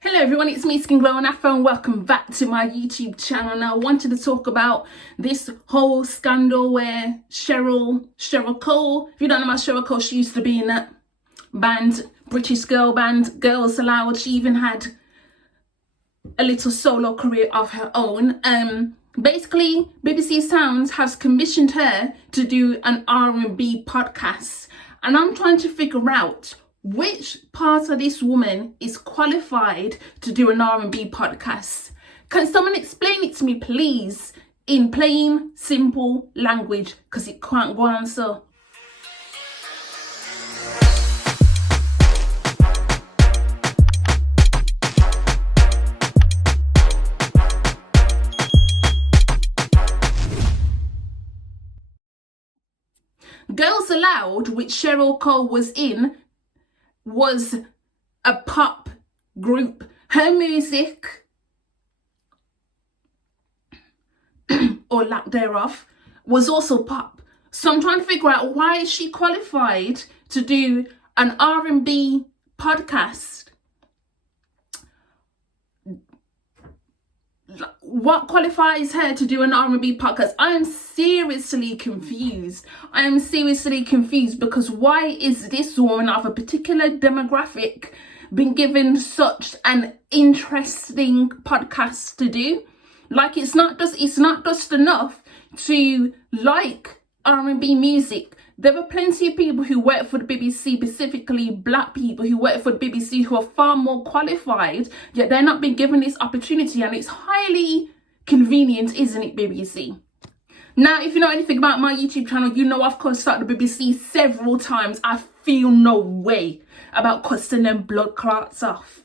Hello everyone, it's me SkingloNafro and welcome back to my YouTube channel. Now I wanted to talk about this whole scandal where Cheryl Cole, if you don't know about Cheryl Cole, she used to be in that band, British girl band, Girls Aloud. She even had a little solo career of her own. Basically, BBC Sounds has commissioned her to do an R&B podcast, and I'm trying to figure out which part of this woman is qualified to do an R&B podcast. Can someone explain it to me, please, in plain, simple language, because it can't go on so. Girls Aloud, which Cheryl Cole was in, was a pop group. Her music, or lack thereof, was also pop. So I'm trying to figure out, why is she qualified to do an R&B podcast? What qualifies her to do an R&B podcast? I am seriously confused. Because why is this woman of a particular demographic been given such an interesting podcast to do? Like, it's not just enough to like R&B music. There are plenty of people who work for the BBC, specifically black people who work for the BBC, who are far more qualified, yet they're not being given this opportunity, and it's highly convenient, isn't it, BBC? Now, if you know anything about my YouTube channel, you know I've cussed out the BBC several times. I feel no way about cussing them blood clots off.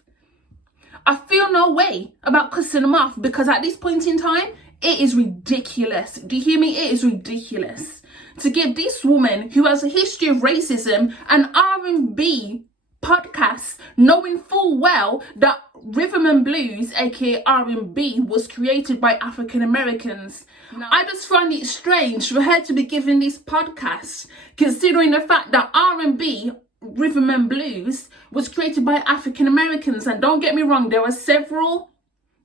I feel no way about cussing them off, because at this point in time, it is ridiculous. Do you hear me? It is ridiculous to give this woman, who has a history of racism, an R&B podcast, knowing full well that rhythm and blues, aka R&B, was created by African Americans. I just find it strange for her to be given this podcast, considering the fact that R&B, rhythm and blues, was created by African Americans. And don't get me wrong, there are several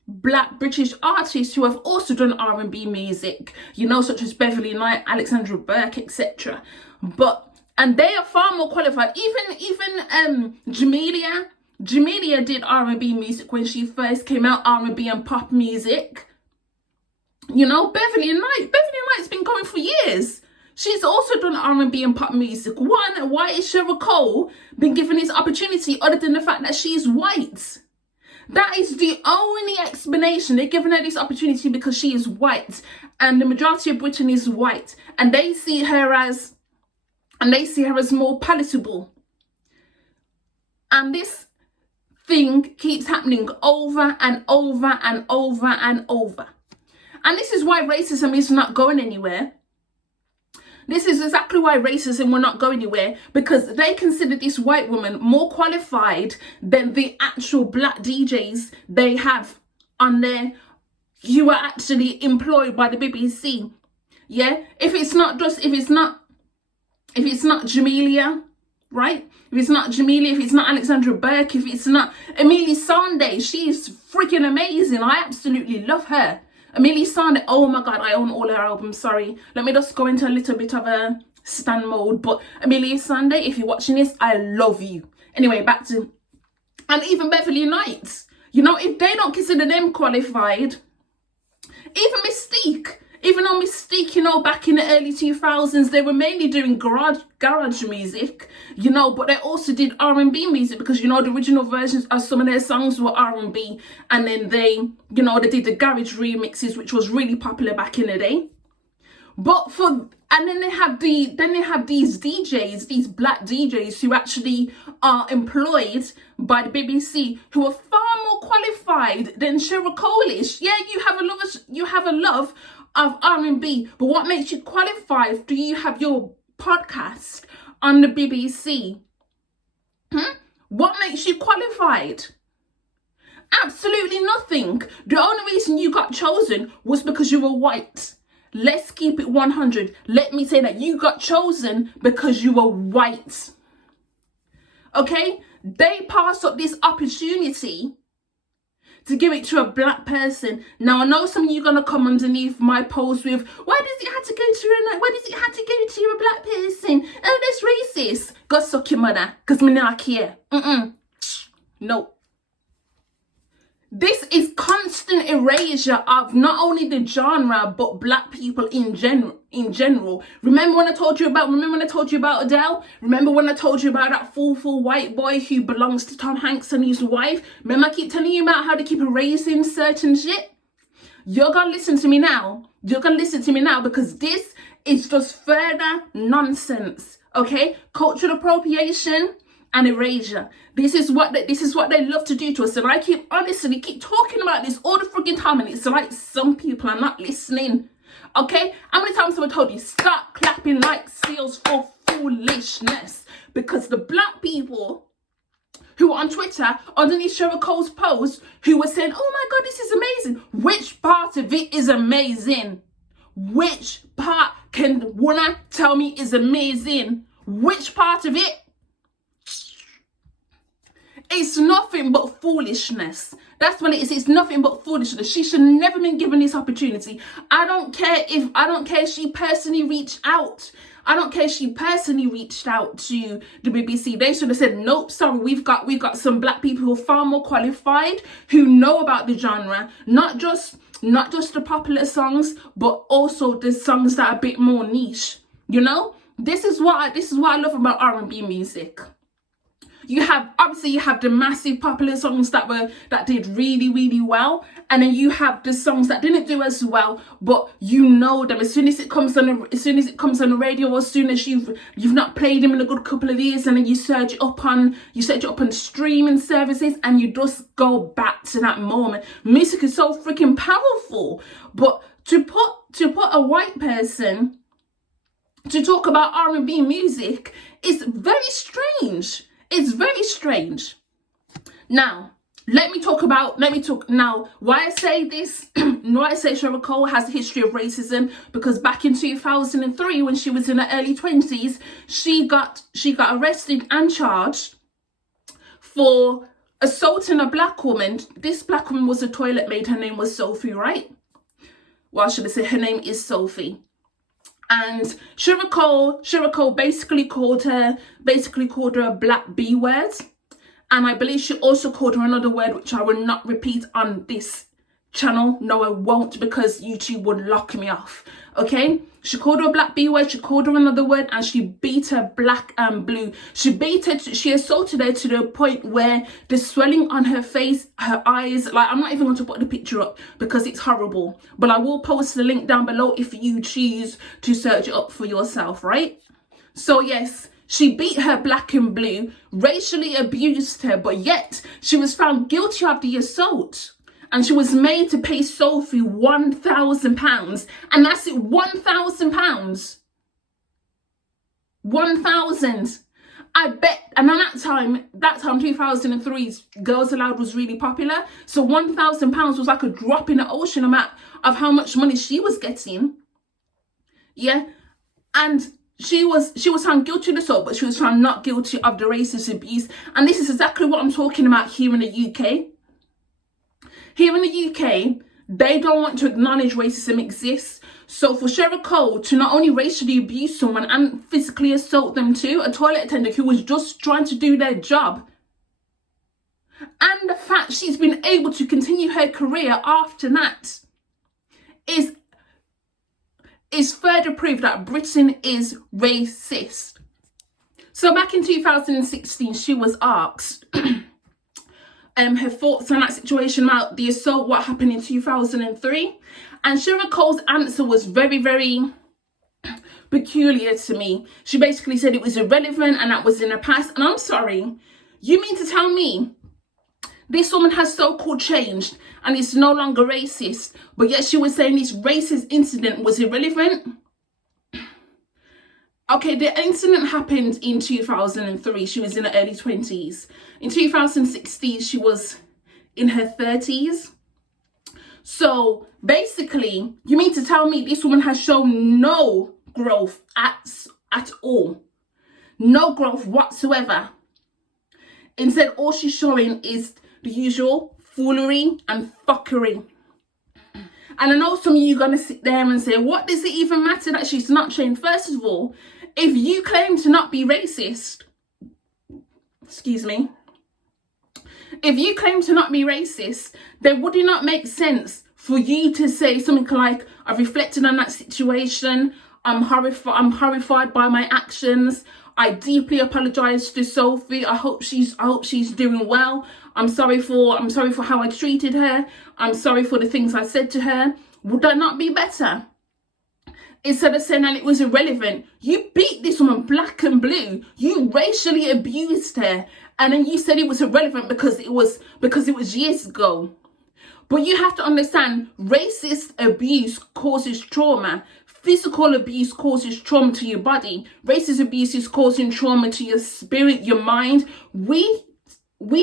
black British artists who have also done R&B music, you know, such as Beverly Knight, Alexandra Burke, etc. And they are far more qualified. Even Jamelia did R&B music when she first came out, R&B and pop music. You know, Beverly Knight's been going for years. She's also done R&B and pop music. Why is Cheryl Cole been given this opportunity, other than the fact that she's white? That is the only explanation. They're giving her this opportunity because she is white, and the majority of Britain is white, and they see her as more palatable. And this thing keeps happening over and over and over and over. And this is why racism is not going anywhere. This is exactly why racism will not go anywhere, because they consider this white woman more qualified than the actual black DJs they have on there, who are actually employed by the BBC. Yeah, if it's not Jamelia, right? If it's not Jamelia, if it's not Alexandra Burke, if it's not Emily Sandé, she's freaking amazing. I absolutely love her. Emily Sandé, oh my God, I own all her albums, sorry. Let me just go into a little bit of a stan mode. But Emily Sandé, if you're watching this, I love you. Anyway, back to, and even Beverly Knight. You know, if they don't consider them qualified, even Mystique, even though Mystique, you know, back in the early 2000s, they were mainly doing garage music, you know, but they also did R&B music, because, you know, the original versions of some of their songs were R&B, and then they, you know, they did the garage remixes, which was really popular back in the day. And then they have these DJs, these black DJs, who actually are employed by the BBC, who are far more qualified than Cheryl Cole is. Yeah, you have a love of R&B, but what makes you qualified? Do you have your podcast on the BBC? What makes you qualified? Absolutely nothing. The only reason you got chosen was because you were white. Let's keep it 100. Let me say that you got chosen because you were white. Okay? They passed up this opportunity to give it to a black person. Now, I know some of you are going to come underneath my post with, why does it have to go to a black person? Oh, that's racist. Go suck your mother, because me not care. No. This is constant erasure of not only the genre but black people in general. Remember when I told you about Adele? Remember when I told you about that fool white boy who belongs to Tom Hanks and his wife? Remember I keep telling you about how they keep erasing certain shit? You're gonna listen to me now. Because this is just further nonsense. Okay? Cultural appropriation and erasure. This is what they love to do to us, and I keep talking about this all the freaking time, and it's like some people are not listening. Okay, how many times have I told you, stop clapping like seals for foolishness? Because the black people who were on Twitter underneath Cheryl Cole's post, who were saying, "Oh my God, this is amazing." Which part of it is amazing? Which part can wanna tell me is amazing? Which part of it? It's nothing but foolishness. That's what it is. It's nothing but foolishness. She should never been given this opportunity. I don't care if she personally reached out. I don't care if she personally reached out to the BBC. They should have said, nope, sorry, we've got some black people who are far more qualified, who know about the genre, not just the popular songs, but also the songs that are a bit more niche. You know? This is what I love about R&B music. You have the massive popular songs that did really, really well, and then you have the songs that didn't do as well, but you know them as soon as it comes on the radio, as soon as you've not played them in a good couple of years, and then you search it up on streaming services, and you just go back to that moment. Music is so freaking powerful, but to put a white person to talk about R&B music is very strange. It's very strange. Now, let me talk now why I say this, why I say Cheryl Cole has a history of racism, because back in 2003, when she was in her early 20s, she got arrested and charged for assaulting a black woman. This black woman was a toilet maid. Her name was Sophie, right? Well, should I say her name is Sophie. And Cheryl Cole basically called her a black B word. And I believe she also called her another word, which I will not repeat on this channel. No, I won't, because YouTube would lock me off. Okay? She called her a black B word, she called her another word, and she beat her black and blue. She assaulted her to the point where the swelling on her face, her eyes, like, I'm not even going to put the picture up because it's horrible. But I will post the link down below if you choose to search it up for yourself, right? So yes, she beat her black and blue, racially abused her, but yet she was found guilty of the assault. And she was made to pay Sophie £1,000. And that's it, £1,000. 1,000. I bet, and at that time, 2003, Girls Aloud was really popular. So £1,000 was like a drop in the ocean amount of how much money she was getting. Yeah. And she was found guilty of assault, but she was found not guilty of the racist abuse. And this is exactly what I'm talking about here in the UK. Here in the UK, they don't want to acknowledge racism exists. So for Cheryl Cole to not only racially abuse someone and physically assault them too, a toilet attendant who was just trying to do their job, and the fact she's been able to continue her career after that is further proof that Britain is racist. So back in 2016, she was asked her thoughts on that situation about the assault, what happened in 2003. And Cheryl Cole's answer was very, very peculiar to me. She basically said it was irrelevant and that was in the past. And I'm sorry, you mean to tell me this woman has so-called changed and is no longer racist, but yet she was saying this racist incident was irrelevant? Okay, the incident happened in 2003. She was in her early 20s. In 2016, she was in her 30s. So basically, you mean to tell me this woman has shown no growth at all? No growth whatsoever. Instead, all she's showing is the usual foolery and fuckery. And I know some of you are going to sit there and say, what does it even matter that she's not trained? First of all, if you claim to not be racist, excuse me, if you claim to not be racist, then would it not make sense for you to say something like, I've reflected on that situation, I'm horrified by my actions, I deeply apologize to Sophie, I hope she's doing well, I'm sorry for how I treated her, I'm sorry for the things I said to her. Would that not be better? Instead of saying that it was irrelevant, you beat this woman black and blue, you racially abused her, and then you said it was irrelevant because it was years ago. But you have to understand, racist abuse causes trauma. Physical abuse causes trauma to your body. Racist abuse is causing trauma to your spirit, your mind. We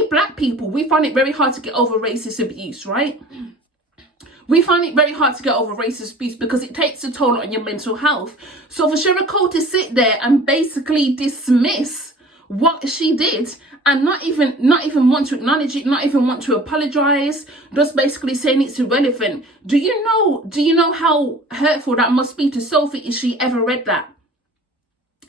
black people, we find it very hard to get over racist abuse, right? We find it very hard to get over racist abuse because it takes a toll on your mental health. So for Cheryl Cole to sit there and basically dismiss what she did and not even want to acknowledge it, not even want to apologize, just basically saying it's irrelevant. Do you know how hurtful that must be to Sophie if she ever read that?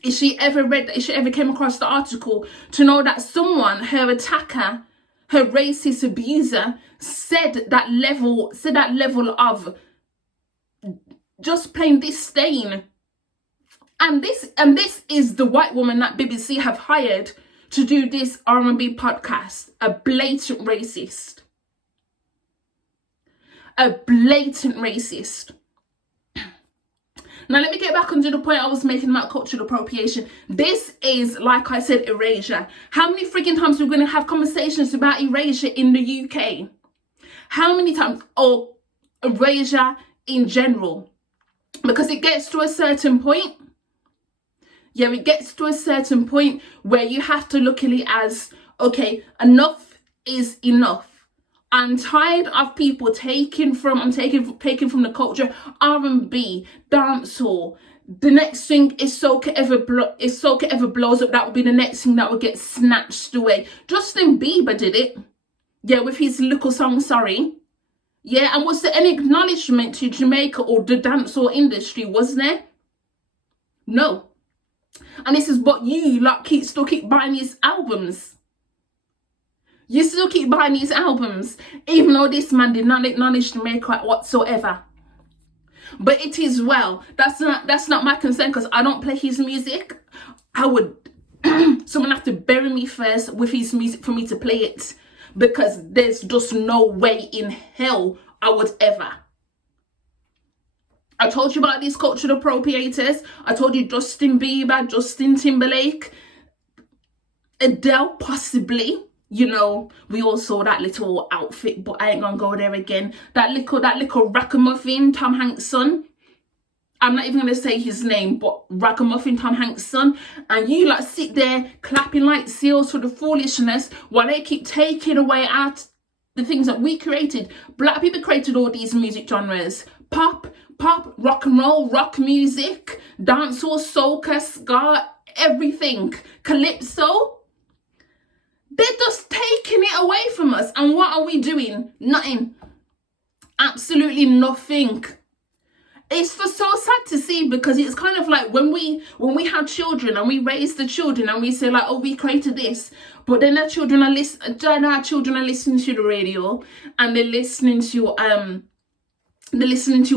If she ever came across the article, to know that someone, her attacker, her racist abuser, said that level of just plain disdain. And this is the white woman that BBC have hired to do this R&B podcast. A blatant racist. A blatant racist. Now let me get back onto the point I was making about cultural appropriation. This is, like I said, erasure. How many freaking times are we going to have conversations about erasure in the UK? How many times? Or erasure in general? Because it gets to a certain point. Yeah, it gets to a certain point where you have to look at it as, okay, enough is enough. I'm tired of people taking from the culture, R&B, dancehall. The next thing is Soca ever blows up. That will be the next thing that will get snatched away. Justin Bieber did it. Yeah, with his little song, Sorry. Yeah, and was there any acknowledgement to Jamaica or the dancehall industry? Was there? No. And this is what you lot still keep buying these albums. You still keep buying these albums, even though this man did not acknowledge Jamaica whatsoever. But it is well. That's not my concern, because I don't play his music. I would someone have to bury me first with his music for me to play it, because there's just no way in hell I would ever. I told you about these cultural appropriators. I told you Justin Bieber, Justin Timberlake, Adele, possibly. You know, we all saw that little outfit, but I ain't gonna go there again. That little ragamuffin, Tom Hanks' son. I'm not even gonna say his name, but ragamuffin, Tom Hanks' son. And you like sit there clapping like seals for the foolishness while they keep taking away out the things that we created. Black people created all these music genres: pop, rock and roll, rock music, dancehall, soca, ska, everything, calypso. They're just taking it away from us. And what are we doing? Nothing. Absolutely nothing. It's just so sad to see, because it's kind of like when we have children and we raise the children and we say like, oh, we created this, but then our children are listening to the radio, and they're listening to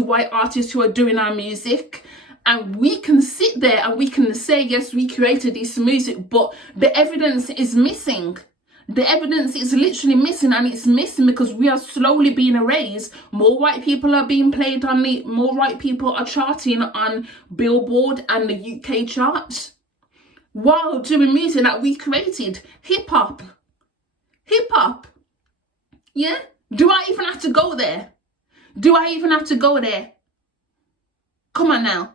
white artists who are doing our music. And we can sit there and we can say, yes, we created this music, but the evidence is missing. The evidence is literally missing, and it's missing because we are slowly being erased. More white people are being played more white people are charting on Billboard and the UK charts while doing music that we created. Hip hop. Yeah? Do I even have to go there? Come on now.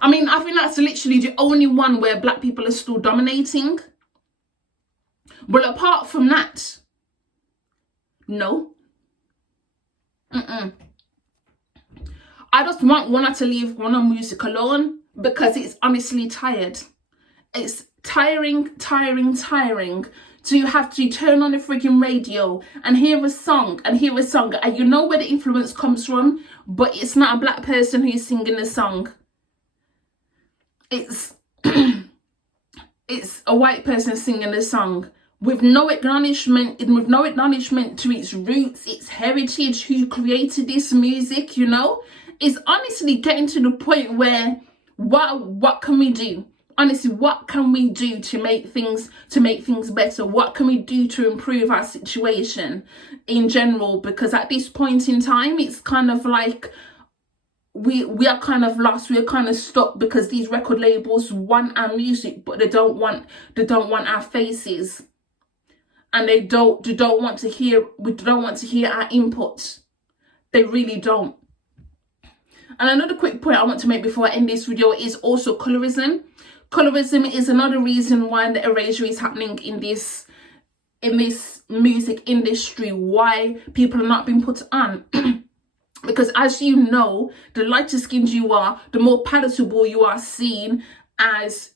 I mean, I think that's literally the only one where black people are still dominating. But apart from that, no. I just want Wanna to leave Wanna music alone, because it's honestly tired. It's tiring to have to turn on the freaking radio and hear a song and you know where the influence comes from, but it's not a black person who's singing the song. It's it's a white person singing the song with no acknowledgement to its roots, its heritage, who created this music, you know? It's honestly getting to the point where what can we do? Honestly, what can we do to make things better? What can we do to improve our situation in general? Because at this point in time, it's kind of like we are kind of lost. We are kind of stuck because these record labels want our music, but they don't want our faces, and we don't want to hear our input. They really don't. And another quick point I want to make before I end this video is also colorism. Colorism is another reason why the erasure is happening in this music industry, why people are not being put on. Because as you know, the lighter skinned you are, the more palatable you are seen as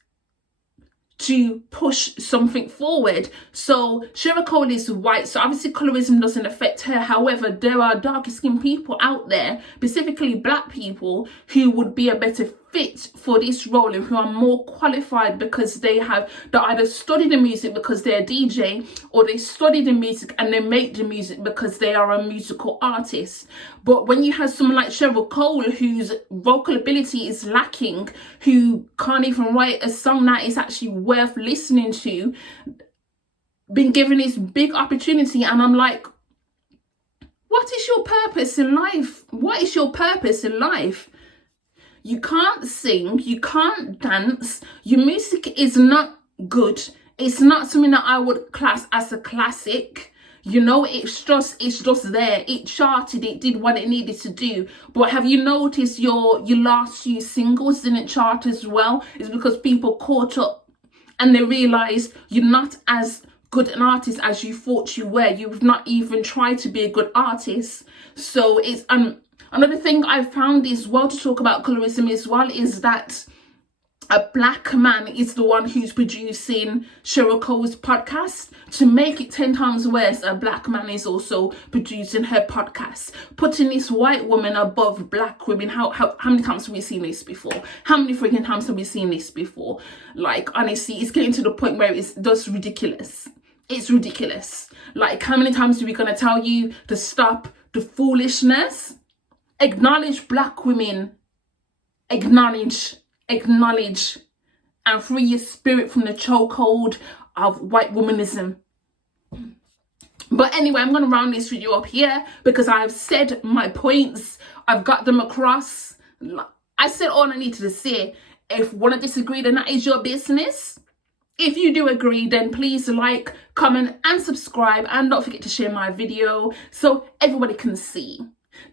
to push something forward. So Cheryl Cole is white, so obviously colorism doesn't affect her. However, there are darker skinned people out there, specifically black people, who would be a better fit for this role and who are more qualified because they either studied the music because they're a DJ, or they study the music and they make the music because they are a musical artist. But when you have someone like Cheryl Cole, whose vocal ability is lacking, who can't even write a song that is actually worth listening to, been given this big opportunity, and I'm like, what is your purpose in life? What is your purpose in life? You can't sing, you can't dance, your music is not good. It's not something that I would class as a classic. You know, it's just there. It charted, it did what it needed to do. But have you noticed your last few singles didn't chart as well? It's because people caught up and they realized you're not as good an artist as you thought you were. You've not even tried to be a good artist. So it's another thing I found as well to talk about colorism as well is that a black man is the one who's producing Cheryl Cole's podcast. To make it 10 times worse, a black man is also producing her podcast, putting this white woman above black women. How many times have we seen this before? How many freaking times have we seen this before? Like, honestly, it's getting to the point where it's just ridiculous. It's ridiculous. Like, how many times are we going to tell you to stop the foolishness? Acknowledge black women. Acknowledge, and free your spirit from the chokehold of white womanism. But anyway, I'm going to round this video up here because I've said my points. I've got them across. I said all I needed to say. If you want to disagree, then that is your business. If you do agree, then please like, comment and subscribe, and don't forget to share my video so everybody can see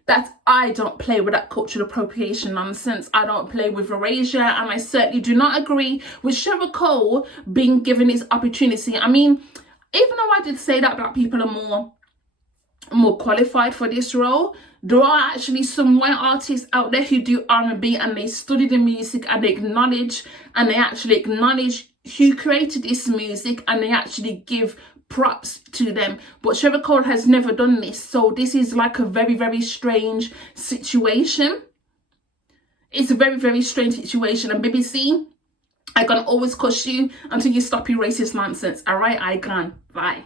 that I don't play with that cultural appropriation nonsense. I don't play with erasure, and I certainly do not agree with Cheryl Cole being given this opportunity. I mean, even though I did say that black people are more qualified for this role, there are actually some white artists out there who do R&B and they study the music and they actually acknowledge who created this music, and they actually give props to them. But Cheryl Cole has never done this, so this is like a very, very strange situation. It's a very, very strange situation, and BBC, I can always cuss you until you stop your racist nonsense. All right, I can. Bye.